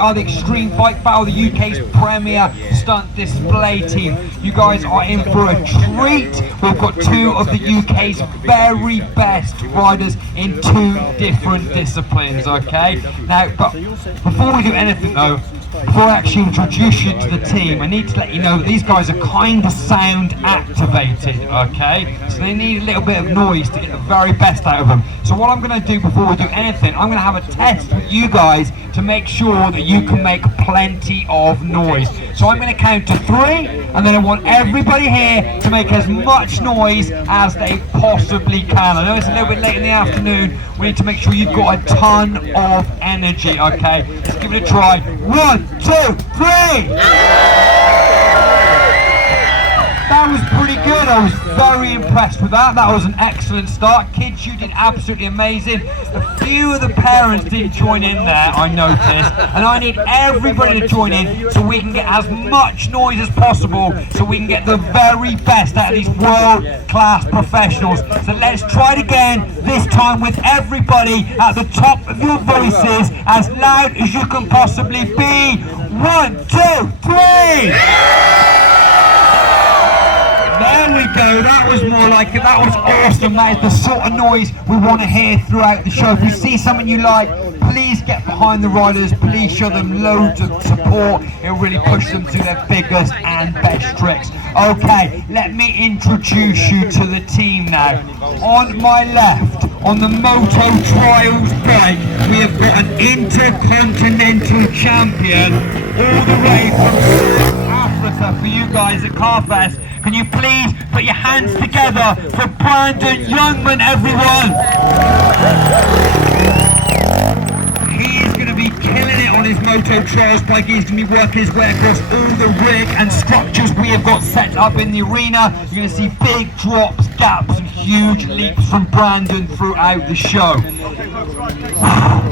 are the Extreme Bike Battle, the UK's premier stunt display team. You guys are in for a treat. We've got two of the UK's very best riders in two different disciplines, okay? Now, but before we do anything though, before I actually introduce you to the team, I need to let you know that these guys are kind of sound activated, okay? So they need a little bit of noise to get the very best out of them. So what I'm going to do before we do anything, I'm going to have a test with you guys to make sure that you can make plenty of noise. So I'm going to count to 3, and then I want everybody here to make as much noise as they possibly can. I know it's a little bit late in the afternoon. We need to make sure you've got a ton of energy, okay? Let's give it a try. 1, 2, 3! That was pretty good. I was very impressed with that. That was an excellent start. Kids, you did absolutely amazing. A few of the parents didn't join in there, I noticed. And I need everybody to join in so we can get as much noise as possible, so we can get the very best out of these world-class professionals. So let's try it again, this time with everybody at the top of your voices, as loud as you can possibly be. 1, 2, 3! There we go, that was more like it, that was awesome. That is the sort of noise we want to hear throughout the show. If you see something you like, please get behind the riders, please show them loads of support. It'll really push them to their biggest and best tricks. Okay, let me introduce you to the team now. On my left, on the Moto Trials bike, we have got an intercontinental champion all the way from South Africa for you guys at Carfest. Can you please put your hands together for Brandon Youngman, everyone? He is going to be killing it on his Moto Trials bike. He's going to be working his way across all the rig and structures we have got set up in the arena. You're going to see big drops, gaps and huge leaps from Brandon throughout the show.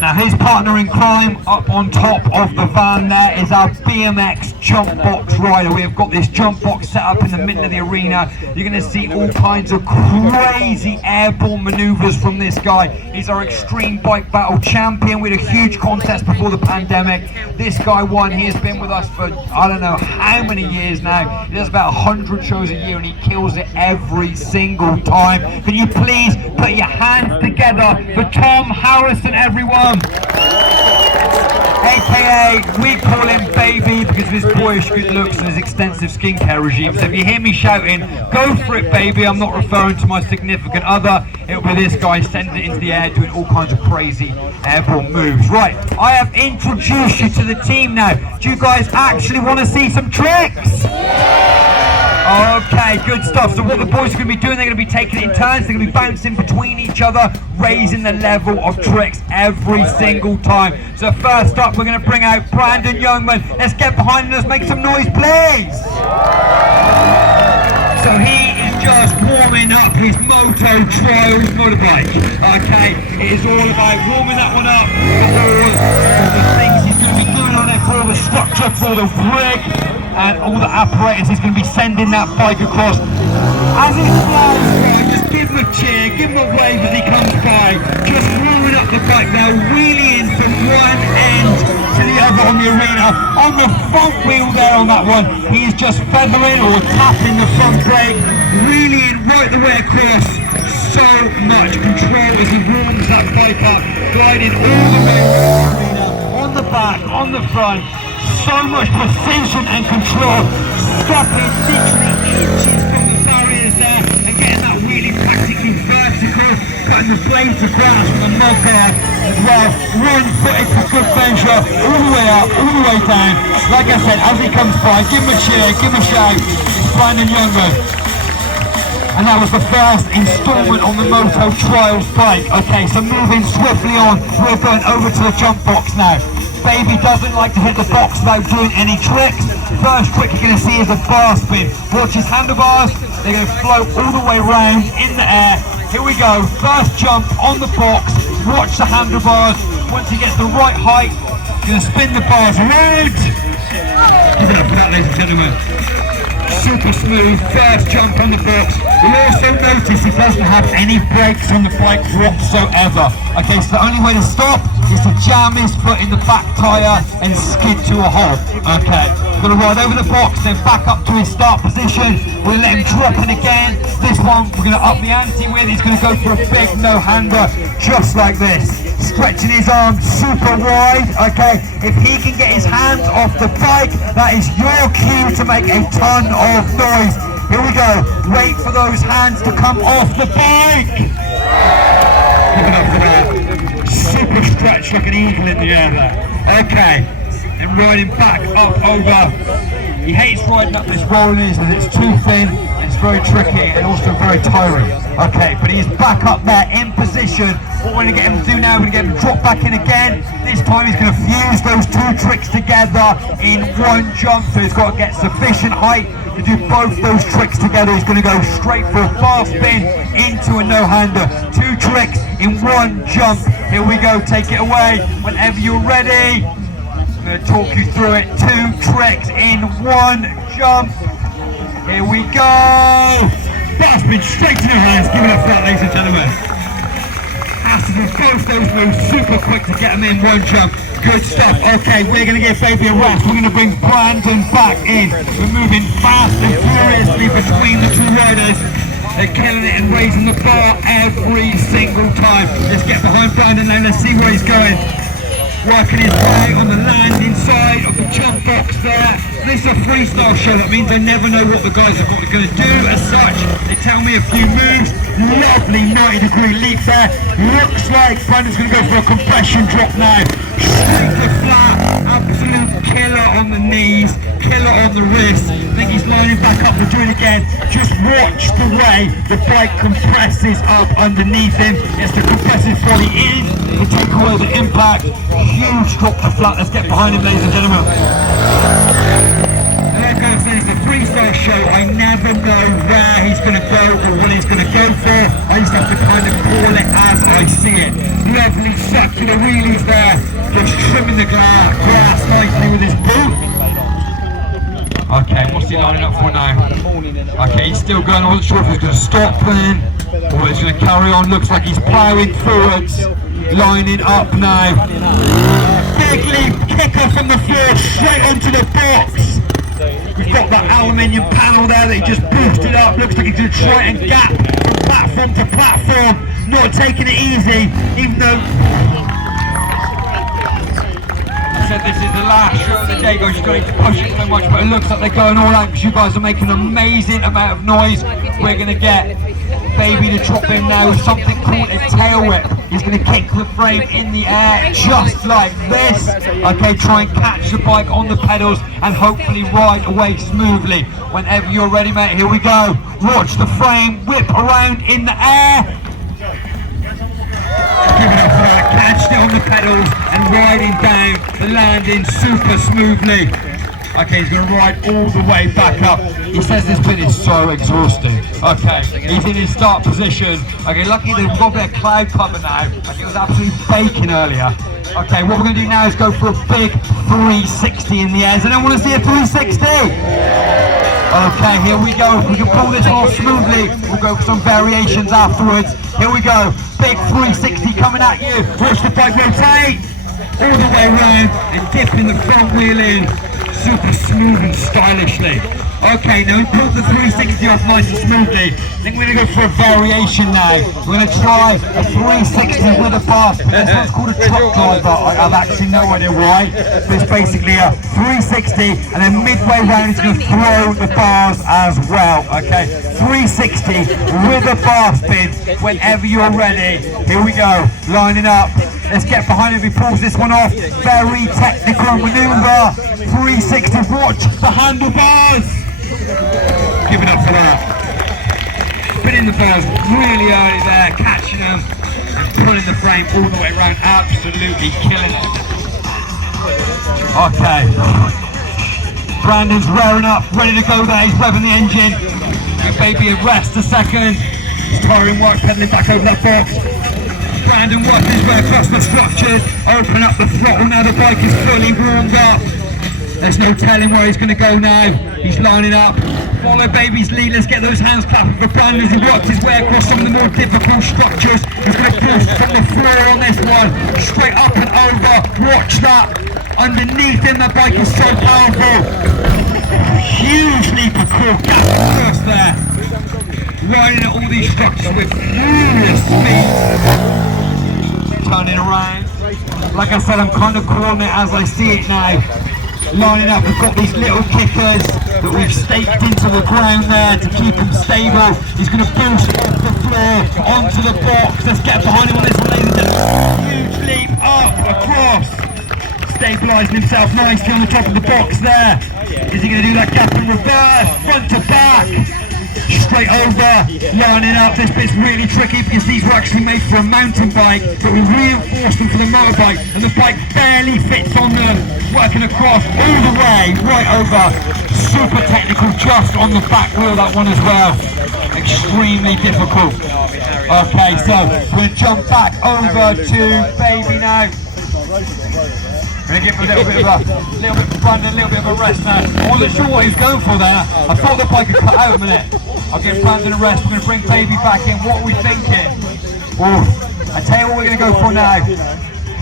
Now his partner in crime up on top of the van there is our BMX jump box rider. We have got this jump box set up in the middle of the arena. You're going to see all kinds of crazy airborne maneuvers from this guy. He's our Extreme Bike Battle champion. We had a huge contest before the pandemic. This guy won. He has been with us for I don't know how many years now. He does about 100 shows a year and he kills it every single time. Can you please put your hands together for Tom Harrison, everyone? AKA, we call him Baby because of his boyish good looks and his extensive skincare regime. So if you hear me shouting, go for it, baby, I'm not referring to my significant other. It'll be this guy sending it into the air, doing all kinds of crazy airborne moves. Right, I have introduced you to the team now. Do you guys actually want to see some tricks? Okay, good stuff. So what the boys are going to be doing, they're going to be taking it in turns, they're going to be bouncing between each other, raising the level of tricks every single time. So first up, we're going to bring out Brandon Youngman. Let's get behind him, let's make some noise, please! So he is just warming up his Moto Trials motorbike. Okay, it is all about warming that one up for the things he's going to be doing on it, for the structure, for the rig, and all the apparatus. He's going to be sending that bike across. As he flies by, just give him a cheer, give him a wave as he comes by. Just warming up the bike now, wheeling from one end to the other on the arena. On the front wheel there on that one, he is just feathering or tapping the front brake, wheeling right the way across. So much control as he warms that bike up, gliding all the way around the arena, on the back, on the front. So much precision and control, stopping literally inches from the barriers there and getting that really practically vertical, cutting the blades of grass from the mud guard as well. One footed for good measure, all the way up, all the way down. Like I said, as he comes by, give him a cheer, give him a shout. It's Brandon Youngman. And that was the first instalment on the Moto Trials bike. Okay, so moving swiftly on, we're going over to the jump box now. Baby doesn't like to hit the box without doing any tricks. First trick you're going to see is a bar spin. Watch his handlebars, they're going to float all the way around in the air. Here we go, first jump on the box, watch the handlebars. Once he gets the right height, he's going to spin the bars around. Give it up for that, ladies and gentlemen. Super smooth, first jump on the box. You'll also notice he doesn't have any brakes on the bike whatsoever. Okay, so the only way to stop is to jam his foot in the back tyre and skid to a halt. Okay, gonna ride over the box, then back up to his start position. We're gonna let him drop it again. This one we're gonna up the ante with. He's gonna go for a big no-hander, just like this. Stretching his arms super wide, okay? If he can get his hands off the bike, that is your cue to make a ton of noise. Here we go. Wait for those hands to come off the bike. Give it up for that. Super stretch like an eagle in the air there. Okay. And riding back up over. He hates riding up this rolling because it's too thin, it's very tricky and also very tiring. Okay, but he's back up there in position. What we're going to get him to do now, we're going to get him to drop back in again. This time he's going to fuse those two tricks together in one jump, so he's got to get sufficient height to do both those tricks together. He's going to go straight for a fast spin into a no-hander. Two tricks in one jump. Here we go, take it away whenever you're ready. I'm going to talk you through it. Two tricks in one jump. Here we go. Fast spin straight to your hands. Give it up for that, ladies and gentlemen. Has to do both those moves super quick to get them in one jump. Good stuff. Okay, we're going to give baby a rest. We're going to bring Brandon back in. We're moving fast and furiously between the two riders. They're killing it and raising the bar every single time. Let's get behind Brandon now. Let's see where he's going. Working his way on the landing side of the jump box there. This is a freestyle show. That means I never know what the guys are going to do as such. They tell me a few moves. Lovely 90-degree leap there. Looks like Brandon's going to go for a compression drop now. Straight to flat. Absolute killer on the knees. Killer on the wrist. I think he's lining back up to do it again. Just watch the way the bike compresses up underneath him. Gets to compress his body in to take away the impact. Huge drop to flat. Let's get behind him, ladies and gentlemen. Like I said, it's a freestyle show. I never know where he's going to go or what he's going to go for. I just have to kind of call it as I see it. Lovely suck to the wheelies there. Just trimming the grass nicely with his boot. Okay, what's he lining up for now? Okay, he's still going. I wasn't sure if he's going to stop then or he's going to carry on. Looks like he's ploughing forwards. Lining up now. Big leap, kicker from the floor straight onto the box. We've got that aluminium panel there that he just boosted up. Looks like he's going to try and gap from platform to platform. Not taking it easy, even though I said this is the last show of the day, guys. You're going to push it so much, but it looks like they're going all out because you guys are making an amazing amount of noise. We're going to get baby to drop in now with something called a tail whip. He's going to kick the frame in the air just like this. Okay, try and catch the bike on the pedals and hopefully ride away smoothly. Whenever you're ready, mate, here we go. Watch the frame whip around in the air. Give it up for that. Catched it on the pedals and riding down the landing super smoothly. Okay, he's going to ride all the way back up. He says this bit is so exhausting. Okay, he's in his start position. Okay, lucky they've got a bit of cloud cover now. Okay, it was absolutely baking earlier. Okay, what we're going to do now is go for a big 360 in the air. Does anyone want to see a 360? Okay, here we go. If we can pull this off smoothly, we'll go for some variations afterwards. Here we go. Big 360 coming at you. Watch the bike rotate all the way around and dipping the front wheel in. Super smooth and stylishly. Okay, now we pulled the 360 off nice and smoothly. Then we're going to go for a variation now. We're going to try a 360 with a bar. This one's called a truck driver. I have actually no idea why. But it's basically a 360 and then midway round it's going to throw the bars as well. Okay, 360 with a bar spin whenever you're ready. Here we go, lining up. Let's get behind him if he pulls this one off. Very technical maneuver. 360, watch the handlebars. Give it up for that. Spinning the bars really early there, catching them and pulling the frame all the way around. Absolutely killing it. Okay. Brandon's rearing up, ready to go there. He's revving the engine. Give baby a rest a second. He's tiring work, pedaling back over that box. Brandon working his way across the structures, open up the throttle, now the bike is fully warmed up. There's no telling where he's going to go now. He's lining up. Follow baby's lead. Let's get those hands clapping for Brandon as he works his way across some of the more difficult structures. He's going to boost from the floor on this one. Straight up and over. Watch that. Underneath him, that bike is so powerful. Huge leap of core gap first there. Riding at all these structures with furious speed. Turning around. Like I said, I'm kind of calling it as I see it now. Lining up, we've got these little kickers that we've staked into the ground there to keep him stable. He's going to boost off the floor onto the box. Let's get behind him on this one, ladies and gentlemen. Huge leap up, across. Stabilising himself nicely on the top of the box there. Is he going to do that gap in reverse, front to back? Straight over, lining up. This bit's really tricky because these were actually made for a mountain bike, but we reinforced them for the motorbike, and the bike barely fits on them. Working across all the way, right over. Super technical, just on the back wheel, that one as well. Extremely difficult. Okay, so we'll jump back over to baby now. I'm going to give him a little bit of Brandon, a little bit of a rest now. I wasn't sure what he was going for there. I thought the bike had cut out a minute. I'll give Brandon a rest. We're going to bring baby back in. What are we thinking? Oh, I tell you what we're going to go for now.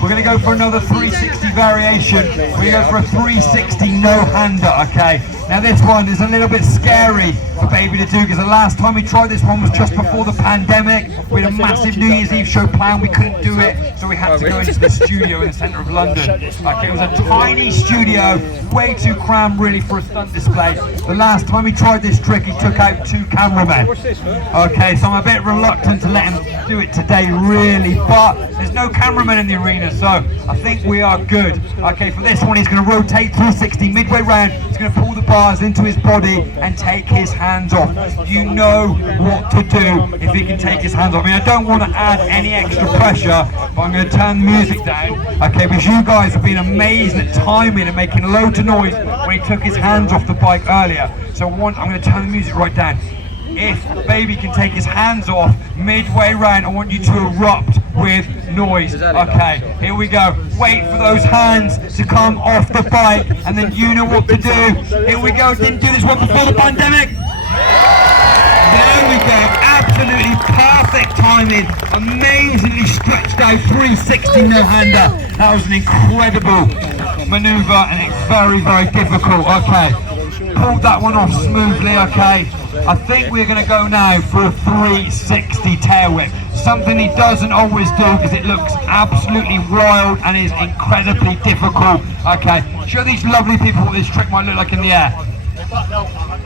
We're going to go for another 360 variation. We're going to go for a 360 no-hander, okay? Now this one is a little bit scary for baby to do because the last time we tried this one was just before the pandemic. We had a massive New Year's Eve show planned, we couldn't do it, so we had to go into the studio in the centre of London. Okay, it was a tiny studio, way too crammed really for a stunt display. The last time we tried this trick, he took out 2 cameramen. Okay, so I'm a bit reluctant to let him do it today really, but there's no cameramen in the arena, so I think we are good. Okay, for this one he's going to rotate 360 midway round, he's going to pull the bars into his body and take his hands off. You know what to do if he can take his hands off. I mean, I don't want to add any extra pressure, but I'm going to turn the music down, okay, because you guys have been amazing at timing and making loads of noise when he took his hands off the bike earlier. So I'm going to turn the music right down. If baby can take his hands off midway round, I want you to erupt with noise. Okay, here we go. Wait for those hands to come off the bike, and then you know what to do. Here we go. Didn't do this one before the pandemic. There we go. Absolutely perfect timing. Amazingly stretched out 360 no-hander. That was an incredible maneuver, and it's very, very difficult. Okay, pulled that one off smoothly. Okay, I think we're going to go now for a 360 tail whip. Something he doesn't always do because it looks absolutely wild and is incredibly difficult. Okay, show these lovely people what this trick might look like in the air.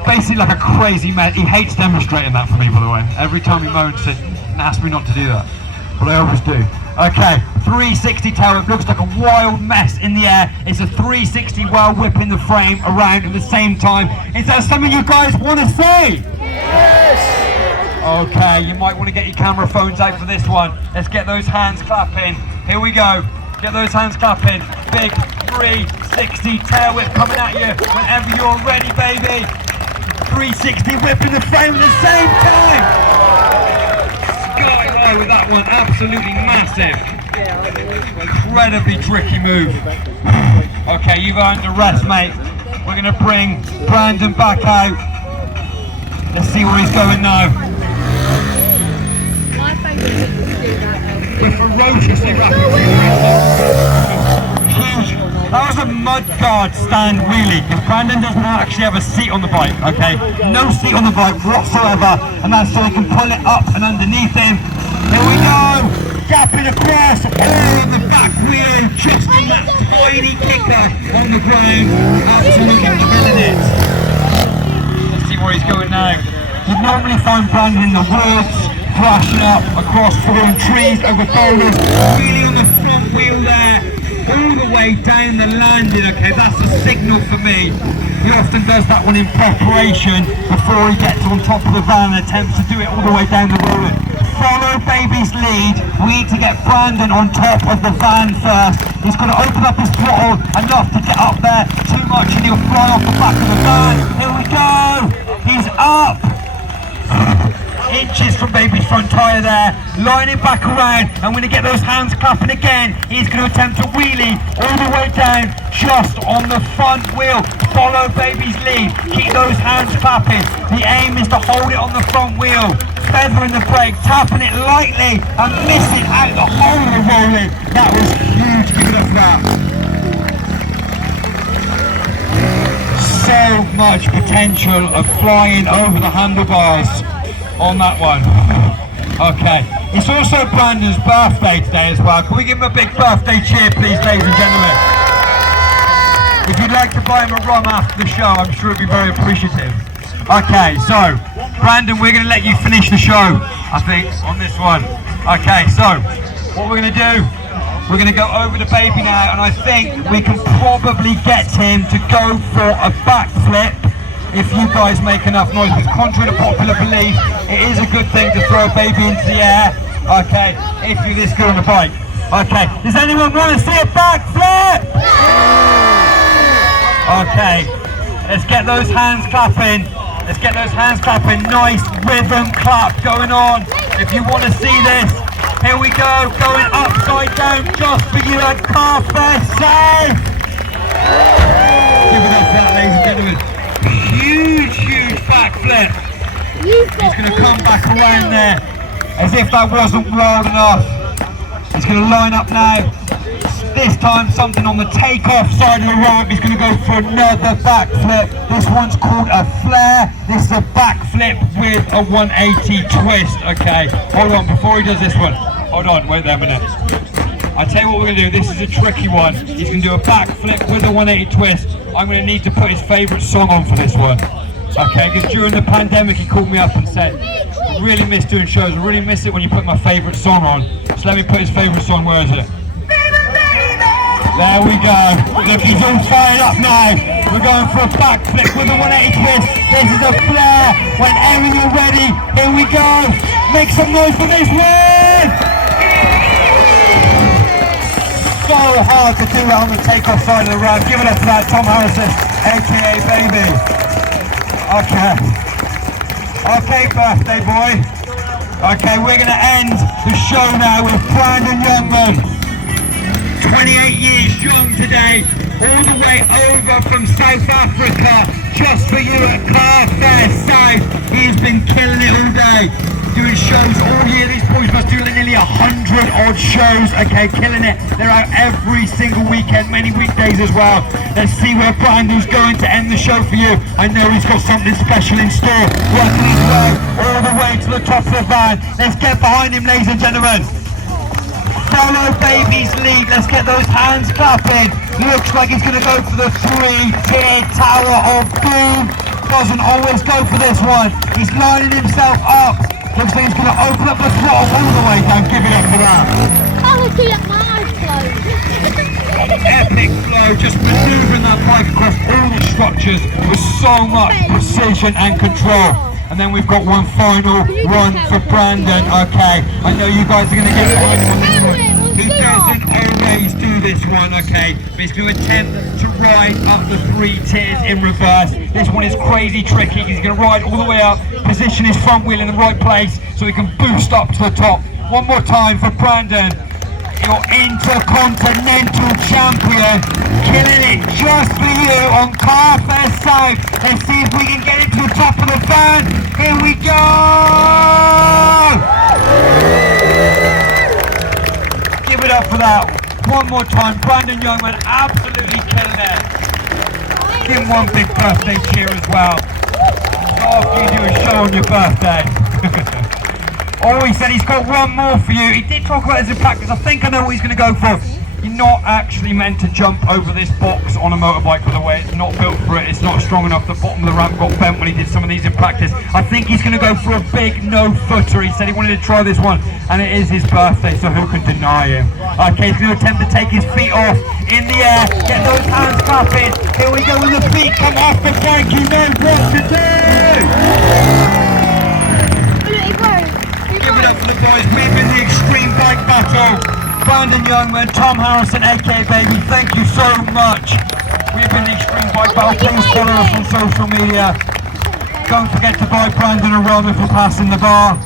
Basically like a crazy man. He hates demonstrating that for me, by the way. Every time he moans, says, ask me not to do that. But I always do. Okay, 360 tail whip, looks like a wild mess in the air. It's a 360 while whipping the frame around at the same time. Is that something you guys want to see? Yes! Okay, you might want to get your camera phones out for this one. Let's get those hands clapping. Here we go. Get those hands clapping. Big 360 tail whip coming at you whenever you're ready, baby. 360 whipping the frame at the same time. Sky high with that one, absolutely massive. Incredibly tricky move. Okay, you've earned the rest, mate. We're going to bring Brandon back out. Let's see where he's going now. We're ferociously rapid. That was a mud guard stand wheelie, because Brandon doesn't actually have a seat on the bike, okay? No seat on the bike whatsoever, and that's so he can pull it up and underneath him. Here we go! Gapping across, all on the back wheel, just on that tiny kicker on the ground. Absolutely killing it. Let's see where he's going now. You'd normally find Brandon in the woods, thrashing up across fallen trees, over boulders, really on the front wheel there, all the way down the landing. Okay, that's a signal for me. He often does that one in preparation before he gets on top of the van and attempts to do it all the way down the road. Follow baby's lead. We need to get Brandon on top of the van first. He's going to open up his throttle enough to get up there. Too much and he'll fly off the back of the van. Here we go. He's up. inches from baby's front tyre there, lining back around. I'm going to get those hands clapping again. He's going to attempt to wheelie all the way down just on the front wheel. Follow baby's lead, keep those hands clapping. The aim is to hold it on the front wheel, feathering the brake, tapping it lightly and missing out the whole of the rolling. That was huge, give it up for that. So much potential of flying over the handlebars on that one. Okay, it's also Brandon's birthday today as well. Can we give him a big birthday cheer please, ladies and gentlemen? If you'd like to buy him a rum after the show, I'm sure he'd be very appreciative. Okay, so Brandon, we're going to let you finish the show, I think, on this one. Okay, so what we're going to do, we're going to go over the baby now, and I think we can probably get him to go for a backflip if you guys make enough noise. Because contrary to popular belief, it is a good thing to throw a baby into the air, okay, if you're this good on a bike. Okay, does anyone want to see a backflip? Okay, let's get those hands clapping. Let's get those hands clapping. Nice rhythm clap going on. If you want to see this, here we go. Going upside down just for you at Carfest. Safe. Give it up for that, ladies and gentlemen. Huge backflip. He's going to come back around there as if that wasn't wild enough. He's going to line up now. This time something on the takeoff side of the ramp. He's going to go for another backflip. This one's called a flare. This is a backflip with a 180 twist. Okay, hold on, before he does this one. Hold on, wait there a minute. I'll tell you what we're going to do. This is a tricky one. He's going to do a backflip with a 180 twist. I'm going to need to put his favourite song on for this one. Okay, because during the pandemic he called me up and said, I really miss doing shows. I really miss it when you put my favourite song on. So let me put his favourite song. Where is it? There we go. Look, he's all fired up now. We're going for a backflip with a 180 twist. This is a flare. Whenever you're ready, here we go. Make some noise for this one. So hard to do that on the takeoff side of the ramp. Give it up for that, Tom Harrison, aka Baby. Okay. Okay, birthday boy. Okay, we're going to end the show now with Brandon Youngman. 28 years young today, all the way over from South Africa, just for you at Carfest South. He's been killing it all day, doing shows all year. These boys must do nearly 100 odd shows, okay, killing it. They're out every single weekend, many weekdays as well. Let's see where Brandon's going to end the show for you. I know he's got something special in store, working his way all the way to the top of the van. Let's get behind him, ladies and gentlemen. Follow baby's lead. Let's get those hands clapping. Looks like he's going to go for the 3-tier tower of doom. Doesn't always go for this one. He's lining himself up. Looks like he's going to open up the throttle all the way down. Give it up for that. Oh, see that my eyes closed. Epic flow, just manoeuvring that bike across all the structures with so much precision and control. And then we've got one final run for Brandon. Okay, I know you guys are going to get behind him on this one. He doesn't always do this one, okay? But he's going to attempt to ride up the 3 tiers in reverse. This one is crazy tricky. He's going to ride all the way up, position his front wheel in the right place so he can boost up to the top. One more time for Brandon. Your Intercontinental Champion, killing it just for you on Carfest South. Let's see if we can get it to the top of the van. Here we go! Give it up for that. One more time, Brandon Youngman, absolutely killing it. Give him one big birthday cheer as well. After you do a show on your birthday. Oh, he said he's got one more for you. He did talk about this in practice. I think I know what he's going to go for. You're not actually meant to jump over this box on a motorbike, by the way. It's not built for it. It's not strong enough. The bottom of the ramp got bent when he did some of these in practice. I think he's going to go for a big no-footer. He said he wanted to try this one, and it is his birthday, so who can deny him? Okay, he's going to attempt to take his feet off in the air. Get those hands clapping. Here we go with the feet. Come off the bike. You know what to do. Give it up for the boys. We've been the Extreme Bike Battle. Brandon Youngman, Tom Harrison, aka Baby, thank you so much. We've been the Extreme Bike Battle. Please follow us on social media. Don't forget to buy Brandon a rum if we're passing the bar.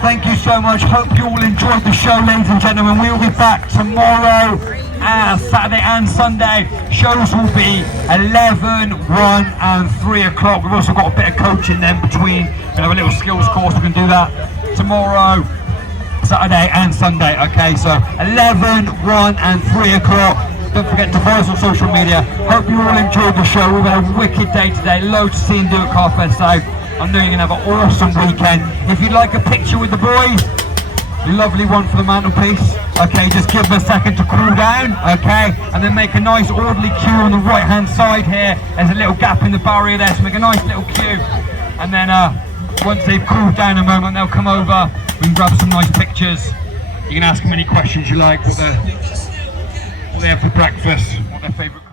Thank you so much. Hope you all enjoyed the show, ladies and gentlemen. We will be back tomorrow, Saturday and Sunday. Shows will be 11, 1 and 3 o'clock. We've also got a bit of coaching then between. We have a little skills course. We can do that tomorrow, Saturday and Sunday. Okay, so 11, 1 and 3 o'clock. Don't forget to follow us on social media. Hope you all enjoyed the show. We've had a wicked day today. Loads to see and do at Carfest. So I know you're going to have an awesome weekend. If you'd like a picture with the boys, lovely one for the mantelpiece. Okay, just give them a second to cool down, okay? And then make a nice orderly queue on the right-hand side here. There's a little gap in the barrier there, so make a nice little queue. And then once they've cooled down a moment, they'll come over. We can grab some nice pictures. You can ask them any questions you like, what they have for breakfast, what their favourite